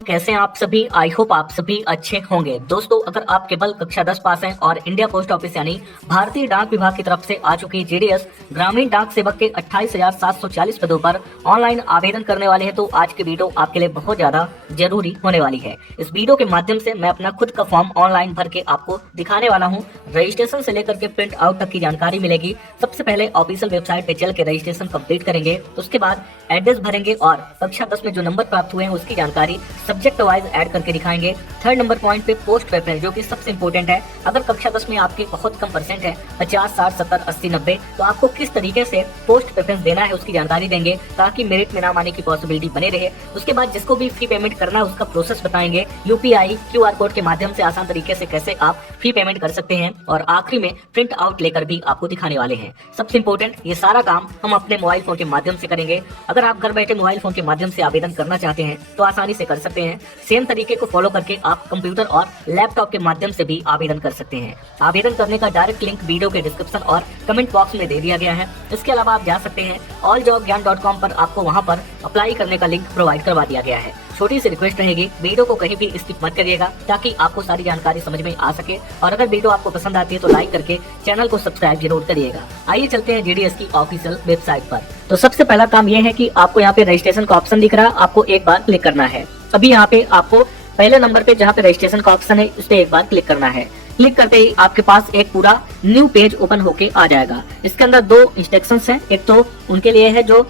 कैसे हैं आप सभी। आई होप आप सभी अच्छे होंगे। दोस्तों, अगर आप केवल कक्षा 10 पास हैं और इंडिया पोस्ट ऑफिस यानी भारतीय डाक विभाग की तरफ से आ चुकी जीडीएस ग्रामीण डाक सेवक के 28,740 पदों पर ऑनलाइन आवेदन करने वाले हैं, तो आज की वीडियो आपके लिए बहुत ज्यादा जरूरी होने वाली है। इस वीडियो के माध्यम से मैं अपना खुद का फॉर्म ऑनलाइन भर के आपको दिखाने वाला हूँ। रजिस्ट्रेशन से लेकर के प्रिंट आउट तक की जानकारी मिलेगी। सबसे पहले ऑफिशियल वेबसाइट पे चल के रजिस्ट्रेशन कंप्लीट करेंगे, उसके बाद एड्रेस भरेंगे और कक्षा 10 में जो नंबर प्राप्त हुए हैं उसकी जानकारी सब्जेक्ट वाइज ऐड करके दिखाएंगे। थर्ड नंबर पॉइंट पे पोस्ट प्रेफरेंस, जो कि सबसे इंपॉर्टेंट है। अगर कक्षा 10 में आपके बहुत कम परसेंट है, 50, 60, 70, 80, 90, तो आपको किस तरीके से पोस्ट प्रेफरेंस देना है उसकी जानकारी देंगे ताकि मेरिट में नाम आने की पॉसिबिलिटी बने रहे। उसके बाद जिसको भी फी पेमेंट करना है उसका प्रोसेस बताएंगे। यूपीआई QR कोड के माध्यम से आसान तरीके से कैसे आप फी पेमेंट कर सकते हैं और आखिरी में प्रिंट आउट लेकर भी आपको दिखाने वाले हैं। सबसे इंपॉर्टेंट, ये सारा काम हम अपने मोबाइल फोन के माध्यम से करेंगे। अगर आप घर बैठे मोबाइल फोन के माध्यम से आवेदन करना चाहते हैं तो आसानी से कर सकते हैं। सेम तरीके को फॉलो करके आप कंप्यूटर और लैपटॉप के माध्यम से भी आवेदन कर सकते हैं। आवेदन करने का डायरेक्ट लिंक वीडियो के डिस्क्रिप्शन और कमेंट बॉक्स में दे दिया गया है। इसके अलावा आप जा सकते हैं alljobgyan.com पर, आपको वहां पर अप्लाई करने का लिंक प्रोवाइड करवा दिया गया है। छोटी सी रिक्वेस्ट रहेगी, वीडियो को कहीं भी स्किप मत करिएगा ताकि आपको सारी जानकारी समझ में आ सके। और अगर वीडियो आपको पसंद आती है तो लाइक करके चैनल को सब्सक्राइब जरूर करिएगा। आइए चलते हैं जीडीएस की ऑफिशियल वेबसाइट पर। तो सबसे पहला काम यह है कि आपको यहाँ पे रजिस्ट्रेशन का ऑप्शन दिख रहा है, आपको एक बार क्लिक करना है। अभी यहाँ पे आपको पहले नंबर पे जहाँ पे रजिस्ट्रेशन का ऑप्शन है उस पे एक बार क्लिक करना है। क्लिक करते ही आपके पास एक पूरा न्यू पेज ओपन होके आ जाएगा। इसके अंदर दो इंस्ट्रक्शंस हैं। एक तो उनके लिए है जो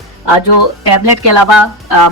टैबलेट के अलावा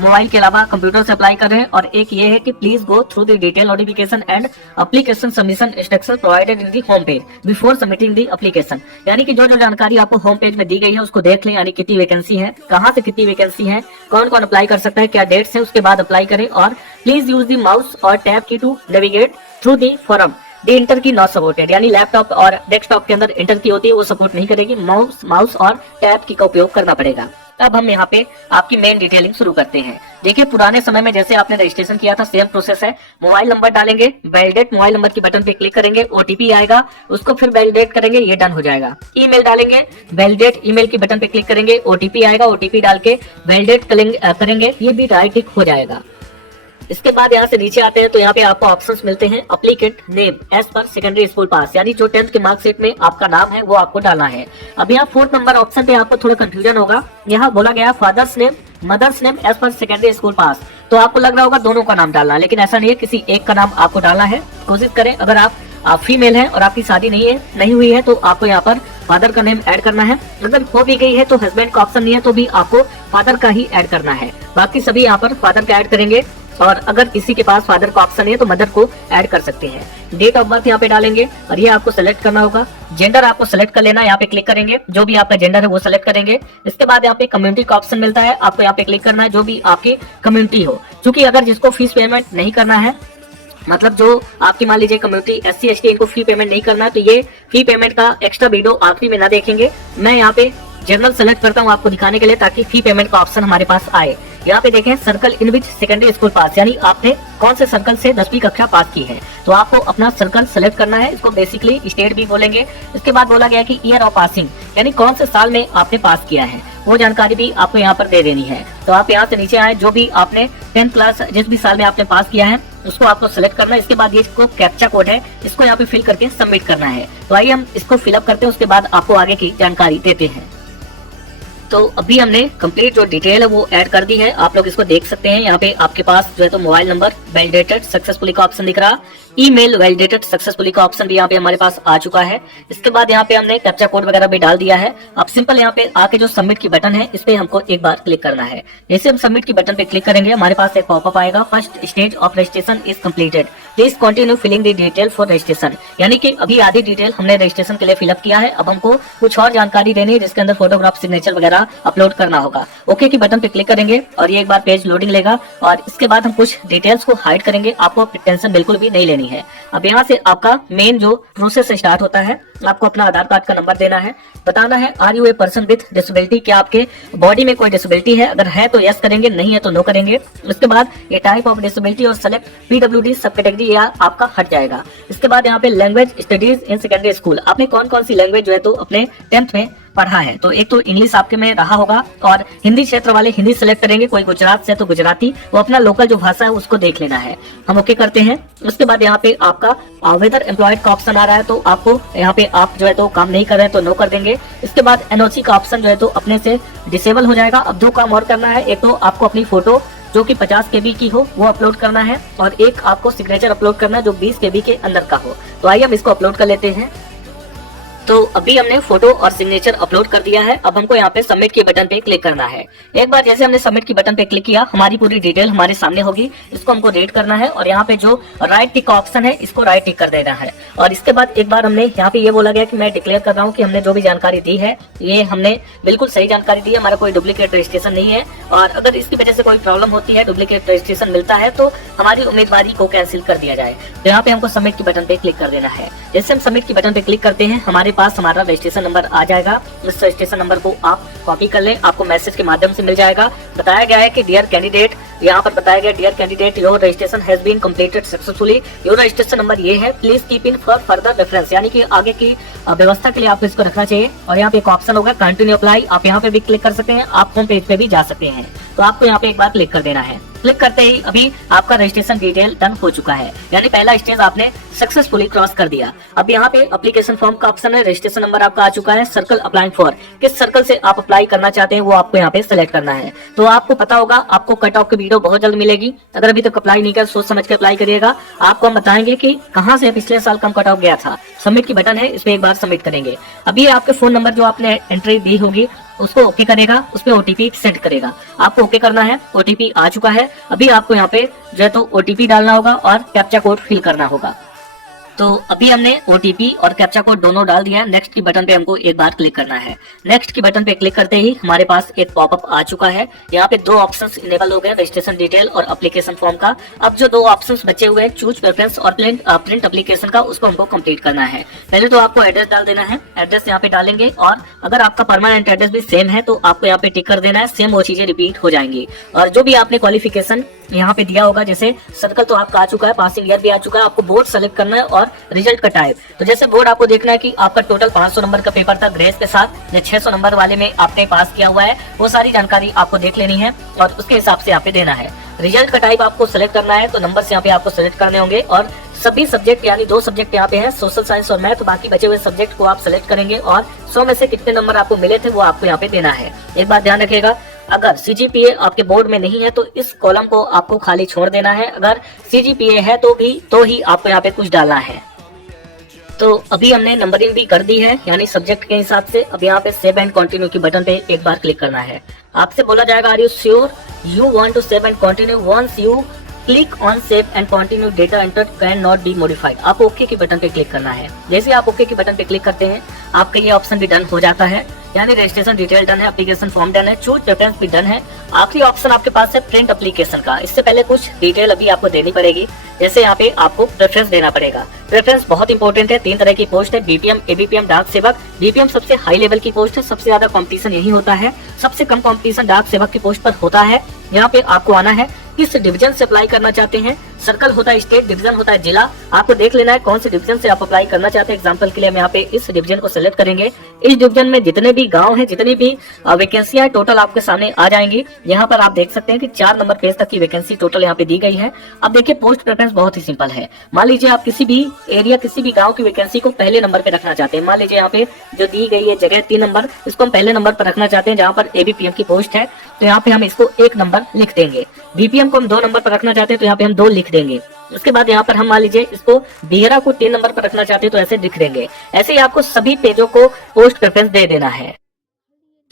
मोबाइल के अलावा कंप्यूटर से अप्लाई कर रहे हैं, और एक ये है कि please go through the detail notification and application submission instruction provided in the home page before submitting the application. यानी कि जो जो जानकारी आपको होम पेज में दी गई है उसको देख लें, यानी कितनी वैकेंसी है, कहाँ से कितनी वैकेंसी है, कौन कौन अप्लाई कर सकता है, क्या डेट्स है, उसके बाद अप्लाई करें। और प्लीज यूज द माउस और tab key to navigate through the form. The enter key not supported, यानी लैपटॉप और डेस्कटॉप के अंदर इंटर की होती है वो सपोर्ट नहीं करेगी। माउस और टैब की का उपयोग करना पड़ेगा। अब हम यहाँ पे आपकी मेन डिटेलिंग शुरू करते हैं। देखिए, पुराने समय में जैसे आपने रजिस्ट्रेशन किया था सेम प्रोसेस है। मोबाइल नंबर डालेंगे, वैलिडेट मोबाइल नंबर की बटन पे क्लिक करेंगे, ओटीपी आएगा, उसको फिर वैलिडेट करेंगे, ये डन हो जाएगा। ईमेल डालेंगे, वैलिडेट ईमेल की बटन पे क्लिक करेंगे, ओटीपी आएगा, ओटीपी डाल के वैलिडेट करेंगे, ये भी राइट हो जाएगा। इसके बाद यहाँ से नीचे आते हैं तो यहाँ पे आपको ऑप्शंस मिलते हैं। Applicant name as per secondary school pass, यानी जो 10th के मार्कशीट में आपका नाम है वो आपको डालना है। अब यहाँ 4th नंबर ऑप्शन पे आपको थोड़ा कंफ्यूजन होगा। यहाँ बोला गया father's name mother's name as per secondary school pass, तो आपको लग रहा होगा दोनों का नाम डालना, लेकिन ऐसा नहीं है, किसी एक का नाम आपको डालना है। कोशिश करें, अगर आप फीमेल हैं और आपकी शादी नहीं हुई है तो आपको यहाँ पर फादर का नेम ऐड करना है। अगर हो भी गई है तो हस्बैंड का ऑप्शन नहीं है तो भी आपको फादर का ही ऐड करना है। बाकी सभी यहाँ पर फादर का ऐड करेंगे, और अगर किसी के पास फादर का ऑप्शन है तो मदर को ऐड कर सकते हैं। डेट ऑफ बर्थ यहाँ पे डालेंगे और ये आपको सेलेक्ट करना होगा। जेंडर आपको सेलेक्ट कर लेना, यहाँ पे क्लिक करेंगे, जो भी आपका जेंडर है वो सेलेक्ट करेंगे। इसके बाद यहाँ पे कम्युनिटी का ऑप्शन मिलता है, आपको यहाँ पे क्लिक करना है, जो भी आपकी कम्युनिटी हो। क्योंकि अगर जिसको फीस पेमेंट नहीं करना है, मतलब जो आपकी मान लीजिए कम्युनिटी SC ST, इनको फी पेमेंट नहीं करना है, तो ये फी पेमेंट का एक्स्ट्रा वीडियो आखिरी में ना देखेंगे। मैं यहाँ पे जनरल सेलेक्ट करता हूँ आपको दिखाने के लिए, ताकि फी पेमेंट का ऑप्शन हमारे पास आए। यहाँ पे देखें circle in which secondary school pass, यानी आपने कौन से सर्कल से 10वीं कक्षा पास की है, तो आपको अपना सर्कल सेलेक्ट करना है। इसको बेसिकली स्टेट भी बोलेंगे। इसके बाद बोला गया कि ईयर ऑफ पासिंग, यानी कौन से साल में आपने पास किया है, वो जानकारी भी आपको यहाँ पर दे देनी है। तो आप यहाँ से नीचे आए, जो भी आपने 10th क्लास जिस भी साल में आपने पास किया है उसको आपको सेलेक्ट करना है। इसके बाद ये इसको कैप्चा कोड है, इसको यहाँ पे फिल करके सबमिट करना है। तो आइए हम इसको फिलअप करते हैं, उसके बाद आपको आगे की जानकारी देते हैं। तो अभी हमने कंप्लीट जो डिटेल है वो ऐड कर दी है, आप लोग इसको देख सकते हैं। यहाँ पे आपके पास जो है तो मोबाइल नंबर वैलिडेटेड सक्सेसफुली का ऑप्शन दिख रहा, ईमेल वैलिडेटेड सक्सेसफुली का ऑप्शन भी यहाँ पे हमारे पास आ चुका है। इसके बाद यहाँ पे हमने कैप्चा कोड वगैरह भी डाल दिया है। अब सिंपल यहाँ पे आके जो सबमिट की बटन है इस पे हमको एक बार क्लिक करना है। जैसे हम सबमिट की बटन पे क्लिक करेंगे, हमारे पास एक पॉपअप आएगा, first stage of registration is completed, please continue filling the detail for registration. यानी कि अभी आधी डिटेल हमने रजिस्ट्रेशन के लिए फिलअप किया है, अब हमको कुछ और जानकारी देनी है जिसके अंदर फोटोग्राफ सिग्नेचर वगैरह अपलोड करना होगा। ओके की बटन पे क्लिक करेंगे और ये एक बार पेज लोडिंग लेगा, और इसके बाद हम कुछ डिटेल्स को हाइड करेंगे। आपको टेंशन बिल्कुल भी नहीं लेनी है। अब यहाँ से आपका मेन जो प्रोसेस स्टार्ट होता है, आपको अपना आधार कार्ड का नंबर देना है, बताना है are you a person with disability, क्या आपके बॉडी में कोई डिसेबिलिटी है, अगर है तो यस करेंगे, नहीं है तो नो करेंगे। उसके बाद ये टाइप ऑफ डिसेबिलिटी और सेलेक्ट पीडब्ल्यूडी सब कैटेगरी या आपका हट जाएगा। इसके बाद यहाँ पे language studies in secondary school, आपने कौन कौन सी लैंग्वेज जो है तो अपने 10th में पढ़ा है, तो एक तो इंग्लिश आपके में रहा होगा और हिंदी क्षेत्र वाले हिंदी सेलेक्ट करेंगे, कोई गुजरात से तो गुजराती, वो अपना लोकल जो भाषा है उसको देख लेना है। हम ओके करते हैं। उसके बाद यहाँ पे आपका वेदर एम्प्लॉयड का ऑप्शन आ रहा है, तो आपको यहाँ पे आप जो है तो काम नहीं कर रहे हैं तो नो कर देंगे। इसके बाद एनओसी का ऑप्शन जो है तो अपने से डिसेबल हो जाएगा। अब 2 काम और करना है, एक तो आपको अपनी फोटो जो कि 50 KB की हो वो अपलोड करना है और एक आपको सिग्नेचर अपलोड करना है जो 20 KB के अंदर का हो। तो आइए हम इसको अपलोड कर लेते हैं। तो अभी हमने फोटो और सिग्नेचर अपलोड कर दिया है। अब हमको यहाँ पे सबमिट के बटन पे क्लिक करना है। एक बार जैसे हमने सबमिट के बटन पे क्लिक किया, हमारी पूरी डिटेल हमारे सामने होगी, इसको हमको रेड करना है और यहाँ पे जो राइट टिक का ऑप्शन है इसको राइट टिक कर देना है। और इसके बाद एक बार हमने यहाँ पे ये बोला गया कि मैं डिक्लेयर कर रहा हूँ कि हमने जो भी जानकारी दी है ये हमने बिल्कुल सही जानकारी दी है, हमारा कोई डुप्लीकेट रजिस्ट्रेशन नहीं है। और अगर इसकी वजह से कोई प्रॉब्लम होती है, डुप्लीकेट रजिस्ट्रेशन मिलता है, तो हमारी उम्मीदवारी को कैंसिल कर दिया जाए। तो यहाँ पे हमको सबमिट के बटन पे क्लिक कर देना है। जैसे हम सबमिट के बटन पे क्लिक करते हैं, हमारे पास हमारा रजिस्ट्रेशन नंबर आ जाएगा। इस रजिस्ट्रेशन नंबर को आप कॉपी कर लें, आपको मैसेज के माध्यम से मिल जाएगा। बताया गया है कि डियर कैंडिडेट, यहाँ पर बताया गया dear candidate your registration has been completed successfully, your registration number ये है, please keep in for further reference, यानी कि आगे की व्यवस्था के लिए आपको इसको रखना चाहिए। और यहाँ पे एक ऑप्शन होगा कंटिन्यू अप्लाई, आप यहाँ पे भी क्लिक कर सकते हैं, आप होम पेज पे भी जा सकते हैं। तो आपको यहाँ पे एक बार क्लिक कर देना है। क्लिक करते ही अभी आपका रजिस्ट्रेशन डिटेल डन हो चुका है, यानी पहला स्टेज आपने सक्सेसफुली क्रॉस कर दिया। अब यहाँ पे एप्लीकेशन फॉर्म का ऑप्शन है, रजिस्ट्रेशन नंबर आपका आ चुका है, सर्कल अप्लाइंग फॉर, किस सर्कल से आप अप्लाई करना चाहते हैं वो आपको यहाँ पे सेलेक्ट करना है। तो आपको पता होगा आपको कट ऑफ की वीडियो बहुत जल्द मिलेगी, अगर अभी तक अप्लाई नहीं कर सोच समझ के अप्लाई करिएगा। आपको हम बताएंगे कि कहाँ से पिछले साल कम कट ऑफ गया था। सबमिट की बटन है, इसमें एक बार सबमिट करेंगे। अभी आपके फोन नंबर जो आपने एंट्री दी होगी उसको ओके करेगा, उस पर ओटीपी सेंड करेगा, आपको ओके करना है। ओटीपी आ चुका है, अभी आपको यहाँ पे जो है तो ओटीपी डालना होगा और कैप्चा कोड फिल करना होगा। तो अभी हमने ओटीपी और कैप्चा कोड दोनों डाल दिया है। नेक्स्ट की बटन पे हमको एक बार क्लिक करना है। नेक्स्ट की बटन पे क्लिक करते ही हमारे पास एक पॉपअप आ चुका है। यहाँ पे 2 ऑप्शंस इनेबल हो गए, रजिस्ट्रेशन डिटेल और एप्लीकेशन फॉर्म का। अब जो 2 ऑप्शंस बचे हुए हैं, चूज प्रेफरेंस और प्रिंट एप्लीकेशन का, उसको हमको कंप्लीट करना है। पहले तो आपको एड्रेस डाल देना है, एड्रेस यहाँ पे डालेंगे और अगर आपका परमानेंट एड्रेस भी सेम है तो आपको यहाँ पे टिक कर देना है, सेम वो चीजें रिपीट हो जाएंगी। और जो भी आपने क्वालिफिकेशन यहाँ पे दिया होगा, जैसे सर्कल तो आपका आ चुका है, पासिंग ईयर भी आ चुका है, आपको बोर्ड सेलेक्ट करना है और रिजल्ट का टाइप। तो जैसे बोर्ड आपको देखना है कि आपका टोटल 500 नंबर का पेपर था ग्रेस के साथ, या 600 नंबर वाले में आपने पास किया हुआ है, वो सारी जानकारी आपको देख लेनी है और उसके हिसाब से यहाँ पे देना है। रिजल्ट का टाइप आपको सेलेक्ट करना है, तो नंबर यहाँ पे आपको सेलेक्ट करने होंगे और सभी सब्जेक्ट यानी 2 सब्जेक्ट यहाँ पे हैं, सोशल साइंस और मैथ, बाकी बचे हुए सब्जेक्ट को आप सेलेक्ट करेंगे और 100 में से कितने नंबर आपको मिले थे वो आपको यहाँ पे देना है। एक बात ध्यान रखिएगा, अगर सीजीपीए आपके बोर्ड में नहीं है तो इस कॉलम को आपको खाली छोड़ देना है, अगर सीजीपीए है तो ही आपको यहाँ पे कुछ डालना है। तो अभी हमने नंबरिंग भी कर दी है, यानी सब्जेक्ट के हिसाब से। अब यहाँ पे सेव एंड कंटिन्यू की बटन पे एक बार क्लिक करना है। आपसे बोला जाएगा are you sure you want to save and continue, once you click on save and continue data entered can not be modified. आप ओके की बटन पे क्लिक करना है। जैसे आप ओके की बटन पे क्लिक करते हैं आपका ये ऑप्शन भी डन हो जाता है, यानी रजिस्ट्रेशन डिटेल डन है, एप्लीकेशन फॉर्म डन है, चूज प्रेफरेंस भी डन है। आखिरी ऑप्शन आपके पास है प्रिंट एप्लीकेशन का। इससे पहले कुछ डिटेल अभी आपको देनी पड़ेगी, जैसे यहाँ पे आपको प्रेफरेंस देना पड़ेगा। प्रेफरेंस बहुत इंपॉर्टेंट है, 3 तरह की पोस्ट है, बीपीएम, एबीपीएम, डाक सेवक। बीपीएम सबसे हाई लेवल की पोस्ट है, सबसे ज्यादा कंपटीशन यही होता है, सबसे कम कंपटीशन डाक सेवक की पोस्ट पर होता है। यहाँ पे आपको आना है किस डिवीजन से अप्लाई करना चाहते हैं। सर्कल होता है स्टेट, डिवीजन होता है जिला। आपको देख लेना है कौन से डिवीजन से आप अप्लाई करना चाहते हैं। एग्जांपल के लिए हम यहाँ पे इस डिवीजन को सिलेक्ट करेंगे। इस डिवीजन में जितने भी गांव हैं, जितनी भी वैकेंसियां टोटल आपके सामने आ जाएंगी। यहाँ पर आप देख सकते हैं कि 4 नंबर पेज तक की वैकेंसी टोटल यहाँ पे दी गई है। अब देखिए पोस्ट प्रेफरेंस बहुत ही सिंपल है। मान लीजिए आप किसी भी एरिया, किसी भी गाँव की वैकेंसी को पहले नंबर पे रखना चाहते हैं। मान लीजिए यहाँ पे जो दी गई है जगह 3 नंबर, इसको हम पहले नंबर पर रखना चाहते हैं, जहाँ पर एबीपीएम की पोस्ट है, तो यहाँ पे हम इसको 1 नंबर लिख देंगे। बीपीएम को हम 2 नंबर पर रखना चाहते हैं, तो यहाँ पे हम 2 लिख देंगे। उसके बाद यहाँ पर हम मान लीजिए इसको बिहरा को 3 नंबर पर रखना चाहते हैं, तो ऐसे लिख देंगे। ऐसे ही आपको सभी पेजों को पोस्ट प्रेफरेंस दे देना है।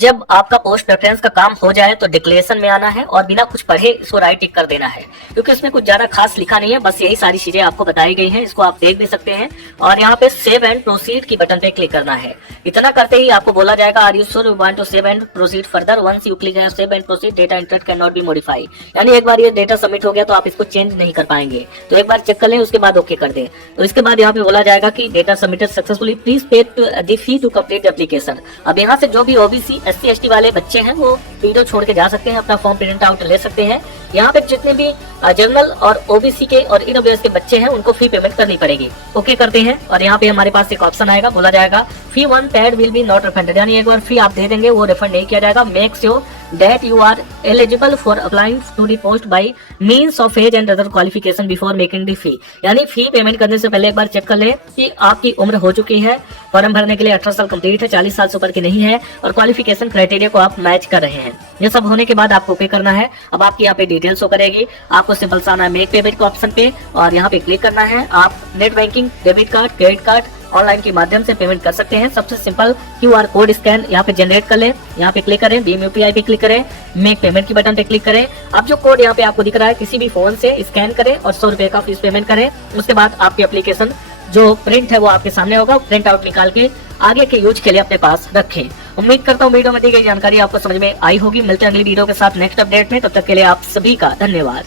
जब आपका पोस्ट प्रेफरेंस का काम हो जाए तो डिक्लेरेशन में आना है और बिना कुछ पढ़े इसको राइट टिक कर देना है, क्योंकि इसमें कुछ ज्यादा खास लिखा नहीं है, बस यही सारी चीजें आपको बताई गई हैं। इसको आप देख भी सकते हैं और यहाँ पे सेव एंड प्रोसीड की बटन पे क्लिक करना है। इतना करते ही आपको बोला जाएगा are you sure you want to save and proceed further, once you click save and proceed data entered can not be modify. यानी एक बार ये डेटा सबमिट हो गया तो आप इसको चेंज नहीं कर पाएंगे, तो एक बार चेक कर लें, उसके बाद ओके कर दें। तो इसके बाद यहाँ पे बोला जाएगा कि data submitted successfully, please pay the fee to complete the application. अब यहाँ से जो भी ओबीसी एससी एसटी वाले बच्चे हैं वो वीडियो छोड़ के जा सकते हैं, अपना फॉर्म प्रिंट आउट ले सकते हैं। यहाँ पे जितने भी जनरल और ओबीसी के और ईडब्ल्यूएस के बच्चे हैं उनको फी पेमेंट करनी पड़ेगी। ओके करते हैं और यहाँ पे हमारे पास एक ऑप्शन आएगा, बोला जाएगा fee once paid will be not refunded, यानी एक बार फी आप दे देंगे वो रिफंड नहीं किया जाएगा। Make sure that you are eligible for applying to the post by means of age and other qualification before making the fee। यानी फी पेमेंट करने से पहले एक बार चेक कर ले कि आपकी उम्र हो चुकी है, फॉर्म भरने के लिए 18 साल कंप्लीट है, 40 साल से ऊपर की नहीं है और क्वालिफिकेशन क्राइटेरिया को आप मैच कर रहे हैं। ये सब होने के बाद आपको ओके करना है। अब आपकी यहाँ पे डिटेल्स शो करेगी, आपको सिंपल सा आना है मेक पेमेंट के ऑप्शन पे और यहाँ पे क्लिक करना है। आप net banking, debit card, credit card, online के माध्यम से पेमेंट कर सकते हैं। सबसे सिंपल क्यूआर कोड स्कैन यहाँ पे जनरेट कर लें, यहाँ पे क्लिक करें, भीम यूपीआई पे क्लिक करें, मेक पेमेंट की बटन पे क्लिक करें। अब जो कोड यहाँ पे आपको दिख रहा है किसी भी फोन से स्कैन करें और 100 रुपए का फीस पेमेंट करें। उसके बाद आपकी एप्लीकेशन जो प्रिंट है वो आपके सामने होगा, प्रिंट आउट निकाल के आगे के यूज के लिए अपने पास रखें। उम्मीद करता हूँ वीडियो में दी गई जानकारी आपको समझ में आई होगी। मिलते हैं अगली वीडियो के साथ नेक्स्ट अपडेट में, तब तक के लिए आप सभी का धन्यवाद।